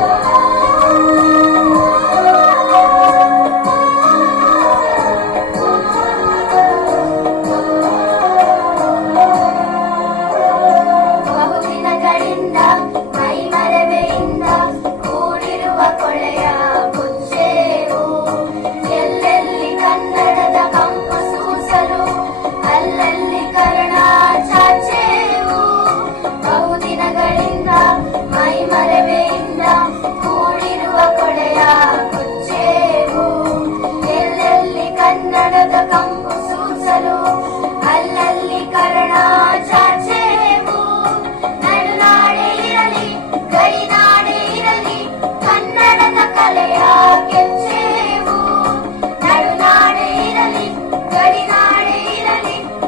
Lord. Lirali.